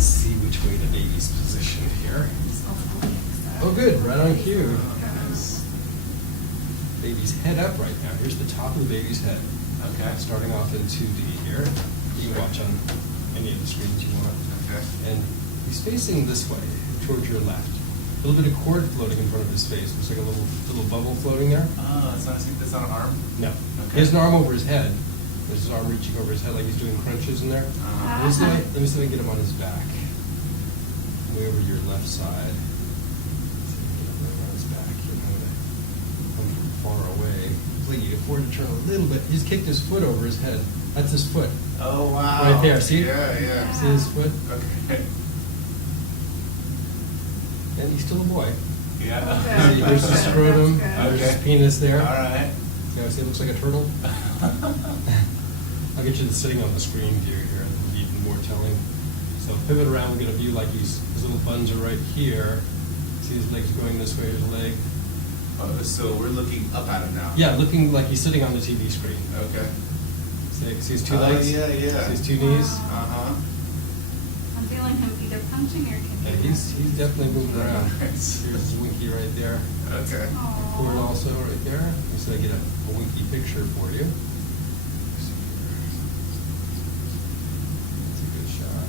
Let's see which way the baby's positioned here. Oh, good, right on cue. Baby's head up right now. Here's the top of the baby's head. Okay. Starting off in 2D here. You can watch on any of the screens you want. Okay. And he's facing this way, towards your left. A little bit of cord floating in front of his face. Looks like a little bubble floating there. Oh, it's not an arm? No. Okay. He has an arm over his head. There's his arm reaching over his head like he's doing crunches in there. Let me see if I can get him on his back. Way over your left side. See if I can get him right on his back. You know, come from far away. It's like you can afford to turn a little bit. He's kicked his foot over his head. That's his foot. Oh, wow. Right there, see? Yeah. See his foot? Okay. And he's still a boy. Yeah. Okay. See, here's his scrotum. There's his penis there. All right. See how I say it looks like a turtle? I'll get you the sitting on the screen view here. It'll be even more telling. So pivot around, we'll get a view like his little buns are right here. See his legs going this way, his leg. Oh, so we're looking up at him now. Yeah, looking like he's sitting on the TV screen. Okay. See his two legs? Yeah. See his two knees? Uh-huh. I'm feeling him either punching or kicking. Yeah, he's definitely moving around. Nice. Here's his winky right there. Okay. Cord also right there. Just so I get a winky picture for you. That's a good shot.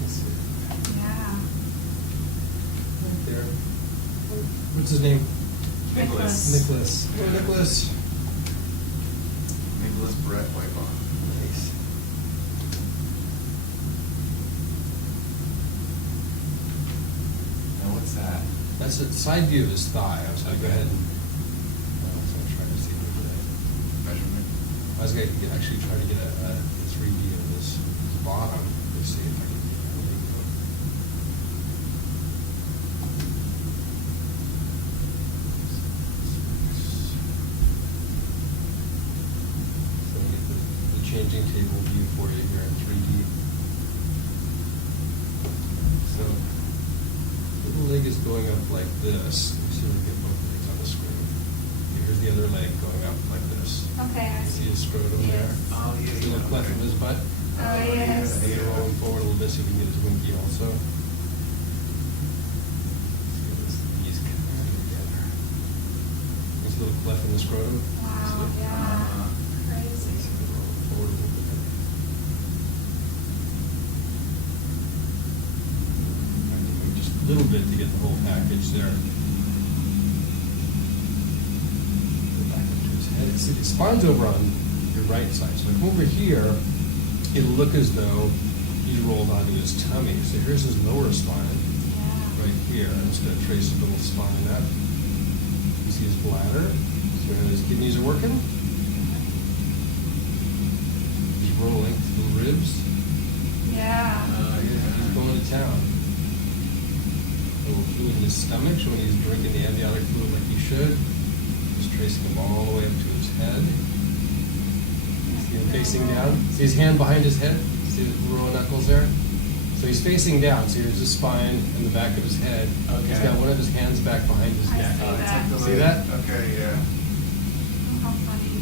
Let's see. Yeah. Right there. What's his name? Nicholas. Nicholas. Oh, Nicholas. Nicholas Brett Whiteball. Nice. Now what's that? That's a side view of his thigh. I was going to go ahead and try to see Measurement. I was going to actually try to get a 3D of his bottom to see if I can get it. So I get the changing table view for you here in 3D. So the leg is going up like this. Let's see if we can get both legs on the screen. Here's the other leg going up like this. Okay, I See see. his scrotum there? Oh, yeah. See the little cleft of his butt? Oh, yes. And get rolling forward a little bit so we can get his winky also. See his knees kind of together. There's a little cleft in the scrotum. Wow, yeah. Crazy. See it rolling forward a little bit. I think we just a little bit to get the whole package there. Go back up to his head. See, his spine's over on your right side. So come over here, it'll look as though he's rolled onto his tummy. So here's his lower spine, Yeah. right here. I'm just going to trace a little spine up. You see his bladder? So his kidneys are working. He's rolling through the ribs. Yeah. He's going to town. A little fluid in his stomach, so when he's drinking the amniotic fluid like he should. Just tracing him all the way up to his head. See him facing down? See his hand behind his head? See the row of knuckles there? So he's facing down. So here's his spine and the back of his head. Okay. He's got one of his hands back behind his I neck. see Oh, it's like the See way- that? Okay, yeah. Oh, how funny.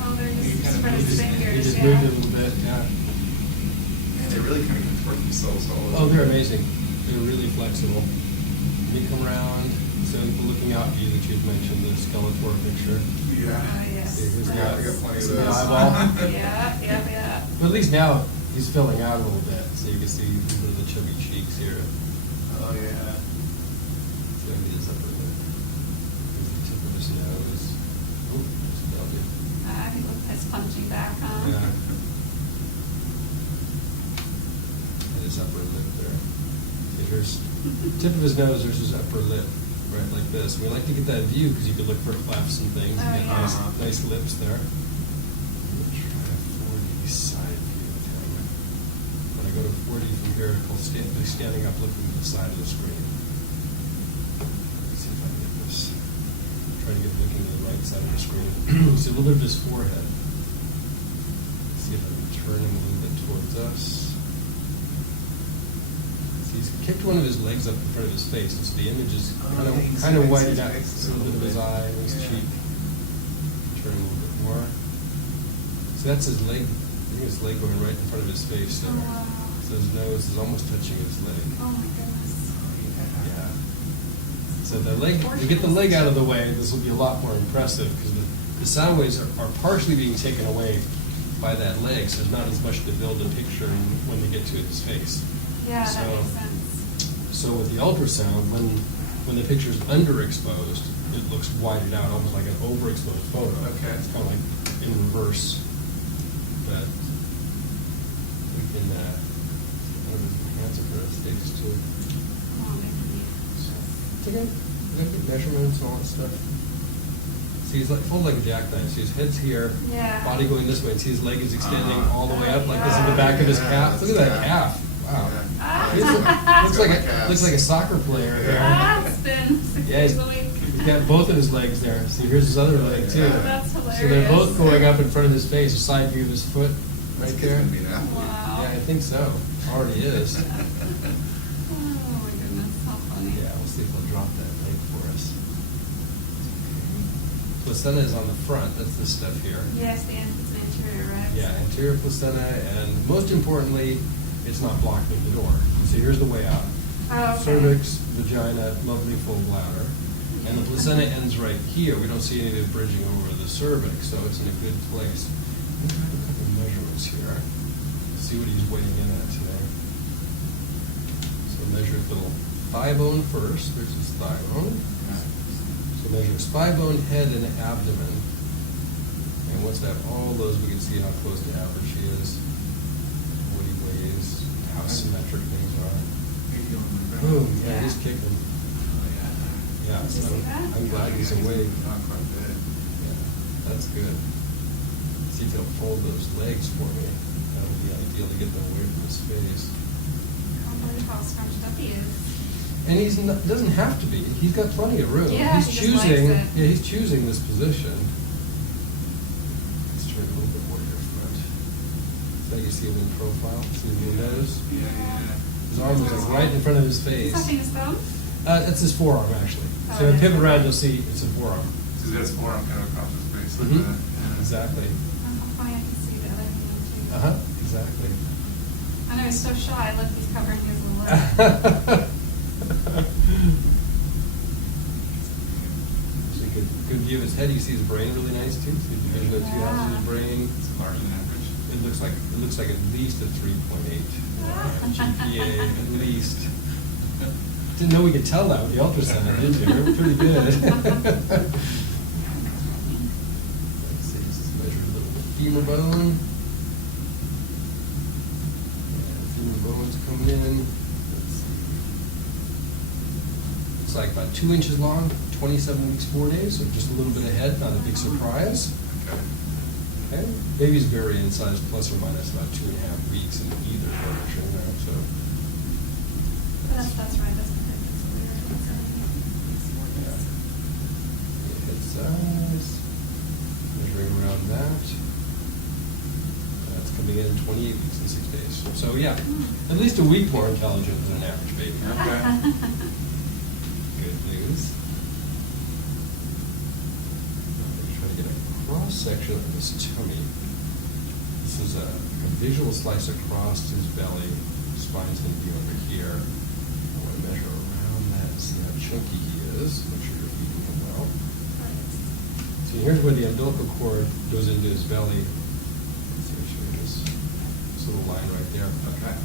Oh, they're You just kind of spread moved his his- fingers. He just Yeah. moved it a little bit, yeah. Man, they really kind of contort themselves all over. Oh, they're amazing. They're really flexible. You come around, so the looking out view that you've mentioned, the Skeletor picture. Yeah. Oh, yes. See, he's I got got plenty of the those. eyeball. Yeah. But at least now he's filling out a little bit, so you can see the chubby cheeks here. Oh, yeah. So maybe his upper lip. Here's the tip of his nose. Oh, just felt it. He was punching back, huh? Yeah. And his upper lip there. So here's tip of his nose, there's his upper lip, right like this. We like to get that view because you could look for clefts and things. Oh, And get yeah. nice lips there. We'll try a 4D side view of him. When I go to 4D from here, I'll be standing up looking at the side of the screen. Let's see if I can get this. Try to get looking to the right side of the screen. See a little bit of his forehead. See if I can turn him a little bit towards us. See, he's kicked one of his legs up in front of his face, and so the image is Oh, yeah, you can kind see of his whited out. face See a little bit of his eye and his Yeah. cheek. Turn a little bit more. So that's his leg. I think his leg going right in front of his face Oh, there. wow. So his nose is almost touching his leg. Oh my goodness. Yeah. So the leg, to get the leg out of the way, this will be a lot more impressive because the sound waves are partially being taken away by that leg, so there's not as much to build a picture when they get to his face. Yeah, So- that makes sense. So with the ultrasound, when the picture is underexposed, it looks whited out, almost like an overexposed photo. Okay. It's kind of like in reverse. But we can enhance it for mistakes too. Oh, making me It's okay. We got good measurements and all that stuff. See, he's like full like a jackknife. See, his head's here, Yeah. body going this way, and see his leg is extending all the way up like this in Yeah. the back of his Yeah, calf. Look at that yeah. calf. Wow. Ah. He looks like calves. looks like a soccer player there. That's been 6 Yeah, days he's a week. got both of his legs there. See, here's his other leg too. Yeah. That's So hilarious. they're both going up in front of his face, a side view of his foot This right kid's there. gonna be an athlete. Wow. Yeah, I think so. Already is. Oh my goodness, how funny. Yeah, we'll see if he'll drop that leg for us. Placenta is on the front. That's this stuff here. Yes, the it's an interior, right? Yeah, anterior placenta, and most importantly, it's not blocking the door. So here's the way out. Oh, okay. Cervix, vagina, lovely full bladder. And the placenta ends right here. We don't see any of it bridging over the cervix, so it's in a good place. Let's try a couple of measurements here. See what he's weighing in at today. So measure his little thigh bone first. There's his thigh bone. So measure his thigh bone, head, and abdomen. And once that all those, we can see how close to average he is, what he weighs, how symmetric things are. Boom, yeah, he's kicking. Yeah, Did you so see that? I'm glad he's awake. Not quite bad. Yeah, that's good. See if he'll fold those legs for me. That would be ideal to get them away from his face. I can't believe how scrunched up he is. And he's not, doesn't have to be. He's got plenty of room. Yeah, he's he just choosing. likes it. Yeah, he's choosing this position. Let's turn a little bit more to your front. So you see him in profile. See the nose. Yeah, yeah. His arm is like right in front of his face. He's touching his thumb? That's his forearm, actually. Oh, So if you it is. pivot around, you'll see it's a forearm. So he's got his forearm kind of across his face like Mhm. that. Yeah. Exactly. Oh, how funny, I can see the other hand too. Exactly. I know, he's so shy. Look, he's covering his lip. So good view of his head. You see his brain really nice too. See the vision of two halves of his brain. It's larger than average. It looks like at least a 3.8 GPA at least. Didn't know we could tell that with the ultrasound, did you? We're pretty good. Let's see, let's measure a little bit. Femur bone. Yeah, femur bone's coming in. Let's see. It's like about 2 inches long, 27 weeks, 4 days, so just a little bit ahead, not a big surprise. Okay. Okay. Babies vary in size plus or minus about 2.5 weeks in either direction, so. That's right, that's perfect. Yeah. Head size, measuring around that. That's coming in 28 weeks and 6 days. So yeah, at least a week more intelligent than an average baby. Okay. Good news. I'm trying to get a cross section of his tummy. This is a visual slice across his belly. Spine's going to be over here. I want to measure around that and see how chunky he is. Make sure you're feeding him well. So here's where the umbilical cord goes into his belly. So I'll show you this little line right there. Okay.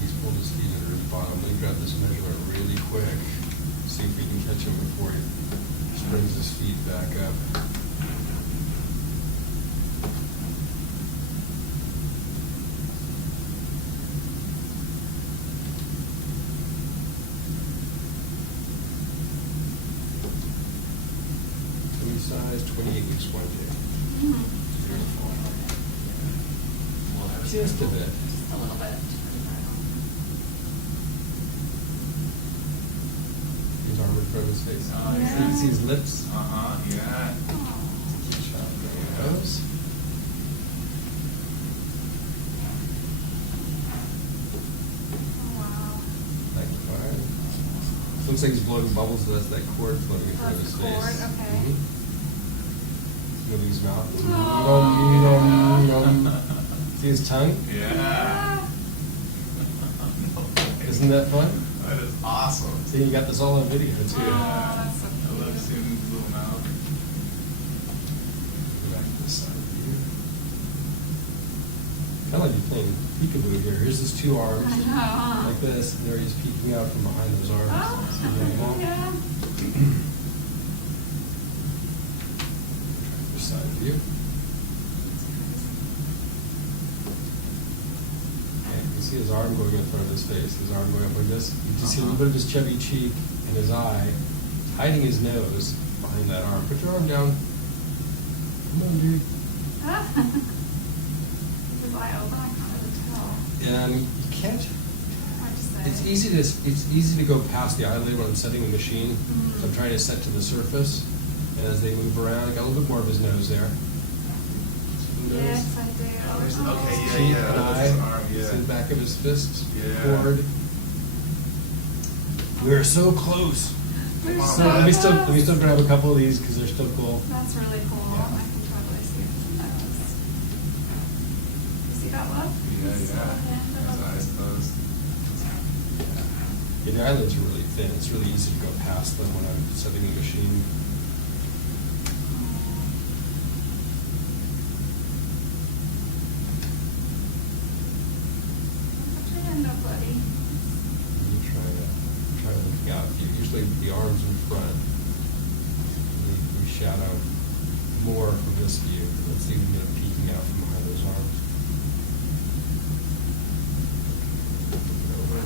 He's pulled his feet under his bottom. Let me grab this measurement really quick. See if we can catch him before he springs his feet back up. Tummy size, 28 weeks, 1 day. Mhm. Beautiful. Well, that was Just a cool. bit. Just a little bit. His arm in front of his face. Oh, You yeah. can see his lips. Uh-huh, yeah. Oh. There he goes. Oh, wow. Magnified. Looks like he's blowing bubbles, so that's that cord floating in front of his That's the face. cord, okay. Mhm. moving his mouth. Aw. See his tongue? Yeah. Isn't that fun? That is awesome. See, you got this all on video too. Oh, that's so I love cute. seeing his little mouth. Go back to this side view. Kind of like you're playing peekaboo here. Here's his two arms, I know, huh? like this, and there he's peeking out from behind those arms. Oh, See them all? yeah. This side view. And you can see his arm going in front of his face. His arm going up like this. You can see a little bit of his chubby cheek and his eye. He's hiding his nose behind that arm. Put your arm down. Come on, dude. His eye open, I can't really tell. You can't. Hard to say. It's easy to go past the eyelid when I'm setting the machine. Mhm. So I'm trying to set to the surface, and as they move around, I got a little bit more of his nose there. Yes, I do. There's- Oh. okay, yeah, Cheek yeah. and That's eye. his arm, yeah. See the back of his fist. Yeah. Forward. We're so close. We're Come on, So Bud. let me still grab a couple of these because they're still cool. That's really cool. Yeah. I can totally see his nose. You see that, love? Yeah, His yeah. little hand His above eyes it. closed. Yeah, the eyelids are really thin. It's really easy to go past them when I'm setting the machine. Put your hand up, buddy. You try to look out. Usually the arms in front. We shadow more from this view. Let's see if we can get him peeking out from behind those arms. Flip it over.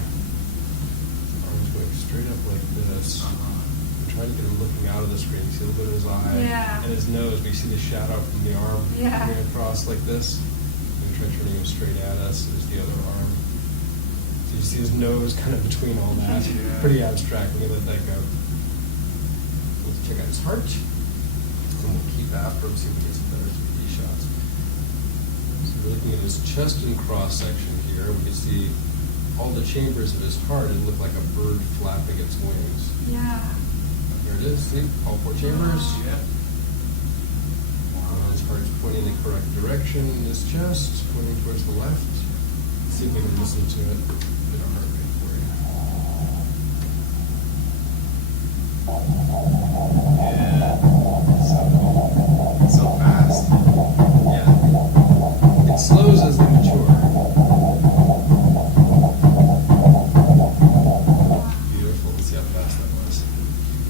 Arms going straight up like this. I'm trying to get him looking out of the screen. See a little bit of his eye Yeah. and his nose. We see the shadow from the arm Yeah. coming across like this. We try turning him straight at us. There's the other arm. So you see his nose kind of between all that. Yeah. Pretty abstract. Let me let that go. Let's check out his heart. And we'll keep after him, see if we get some better 3D shots. So we're looking at his chest and cross section here. We can see all the chambers of his heart. It look like a bird flapping its wings. Yeah. Here it is. See, all four chambers. Yeah. His heart's pointing in the correct direction in his chest, pointing towards the left. See if we can listen to it. Bit of heart rate for you. Yeah. So fast. Yeah. It slows as they mature. Beautiful. Let's see how fast that was.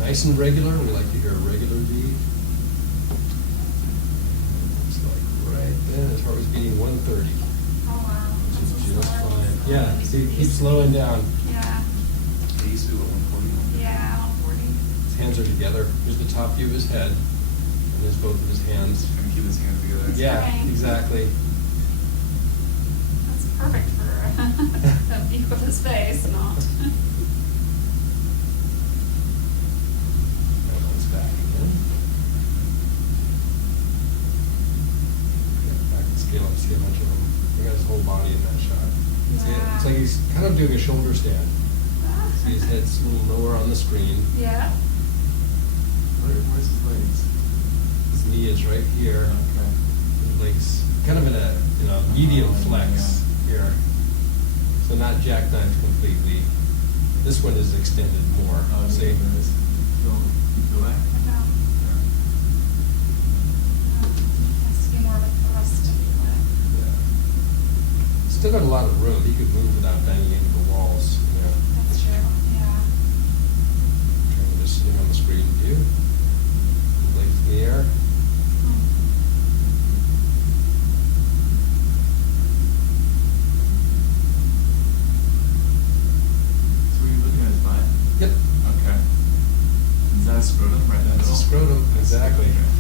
Nice and regular. We like to hear a regular beat. Looks like right then his heart was beating 130. Oh, wow. Which is That's just slow. fine. Yeah, see, it keeps slowing down. Yeah. He used to do it 140. Yeah, 140. His hands are together. Here's the top view of his head. And there's both of his hands. Trying to keep his hands together. Yeah, right. exactly. That's perfect for a view of his face, not. That one's back again. Yeah, back and scale up, see a bunch of them. He got his whole body in that shot. See it? It's like he's kind of doing a shoulder stand. See his head's a little lower on the screen. Yeah. Where's his legs? His knee is right here. Okay. His legs kind of in a medium flex here. So not jackknifed completely. This one is extended more. Oh, See? there it is. Feel that? I know. Has to be more of a thrust to be lit. Yeah. Still got a lot of room. He could move without banging into the walls. You know. That's true, yeah. Trying to just sitting on the screen view. Legs in the air. So were you looking at his butt? Yep. Okay. Is that a scrotum right in the That's a middle? scrotum, exactly. Okay.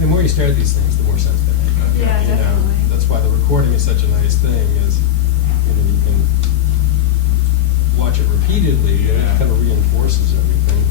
The more you stare at these things, the more sense they make. Okay. Yeah, You know, definitely. that's why the recording is such a nice thing. Is you can watch it repeatedly, and it Yeah. kind of reinforces everything.